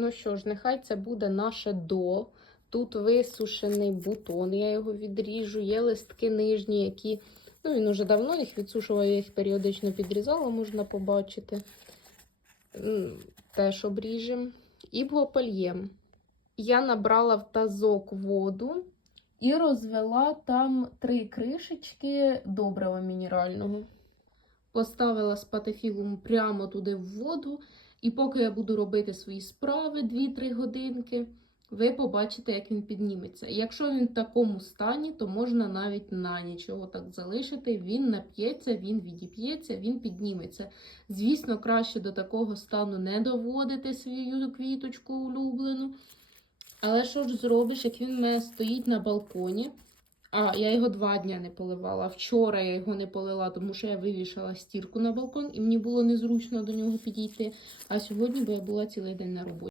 Ну що ж, нехай це буде наше до. Тут висушений бутон, я його відріжу. Є листки нижні, які. Ну, він уже давно їх відсушував, я їх періодично підрізала, можна побачити. Теж обріжемо. І польєм. Я набрала в тазок воду і розвела там три кришечки добрива мінерального. Поставила спатифілум прямо туди в воду. І поки я буду робити свої справи 2-3 годинки, ви побачите, як він підніметься. Якщо він в такому стані, то можна навіть на нічого так залишити. Він нап'ється, він відіп'ється, він підніметься. Звісно, краще до такого стану не доводити свою квіточку улюблену. Але що ж зробиш, як він в мене стоїть на балконі? А, я його два дні не поливала. Вчора я його не полила, тому що я вивішала стірку на балкон, і мені було незручно до нього підійти. А сьогодні, бо я була цілий день на роботі.